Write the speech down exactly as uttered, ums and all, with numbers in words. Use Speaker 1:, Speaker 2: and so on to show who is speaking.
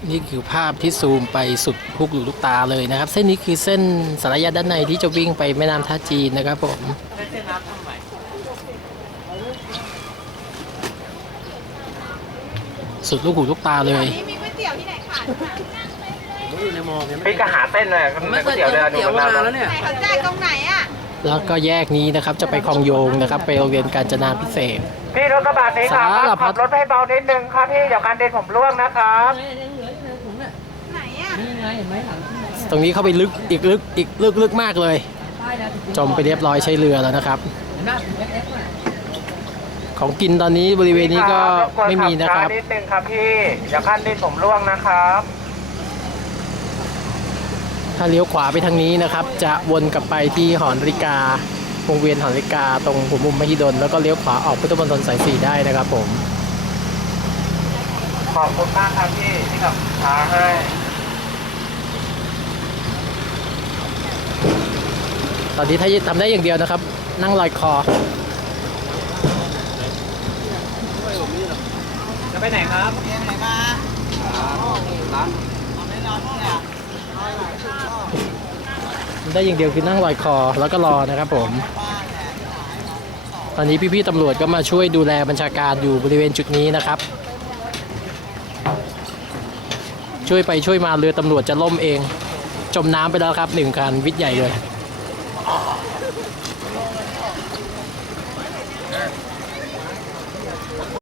Speaker 1: นี่คือภาพที่ซูมไปสุดลูกหูลูกตาเลยนะครับ เส้นนี้คือเส้นสายยาด้านในที่จะวิ่งไปแม่น้ำท่าจีนนะครับผมสุดลูกหูลูกตาเลย
Speaker 2: มีก๋วยเตี๋ยวที่ไหนขาย
Speaker 3: พี่ก็หาเส้นเลยก๋วยเตี๋ยวเรือดูนานแล้วเนี่ย
Speaker 2: ไหนเขาแจกตรงไหนอ่ะ
Speaker 1: แล้วก็แยกนี้นะครับจะไปคลองโยงนะครับไปโรงเรียนกาญจนาพิเศษ
Speaker 3: พี่รถกระบะนี้ครับขับรถให้เบานิดนึงครับพี่เดี๋ยวการเดินผมร่วงนะครับ
Speaker 2: ไหนอ่ะ
Speaker 4: นี่ไงเห็นไหมหลัง
Speaker 1: ตรงนี้เข้าไปลึกอีกลึกอีกลึกลึกมากเลยจมไปเรียบร้อยใช้เรือแล้วนะครับของกินตอนนี้บริเวณนี้ก็ไม่มีนะครับ
Speaker 3: นิดนึงครับพี่เดี๋ยวการเดินผมร่วงนะครับ
Speaker 1: ถ้าเลี้ยวขวาไปทางนี้นะครับจะวนกลับไปที่หอนาฬิกาวงเวียนหอนาฬิกาตรงหัวมุมมหิดลแล้วก็เลี้ยวขวาออกพุทธมณฑลสายสี่ได้นะครับผม
Speaker 3: ขอบคุณมากครับพี่ที่ขับช้าให้
Speaker 1: ตอนนี้ถ้าทำได้อย่างเดียวนะครับนั่งลอยคอ
Speaker 3: จะไปไหนครับ
Speaker 2: ไปไหนมา
Speaker 3: ร้าน
Speaker 2: ไม่ร้อนเนี่ย
Speaker 1: ได้อย่างเดียวคือนั่งลอยคอแล้วก็รอนะครับผมตอนนี้พี่ๆตำรวจก็มาช่วยดูแลบัญชาการอยู่บริเวณจุดนี้นะครับช่วยไปช่วยมาเรือตำรวจจะล่มเองจมน้ำไปแล้วครับหนึ่งคันวิทย์ใหญ่เลย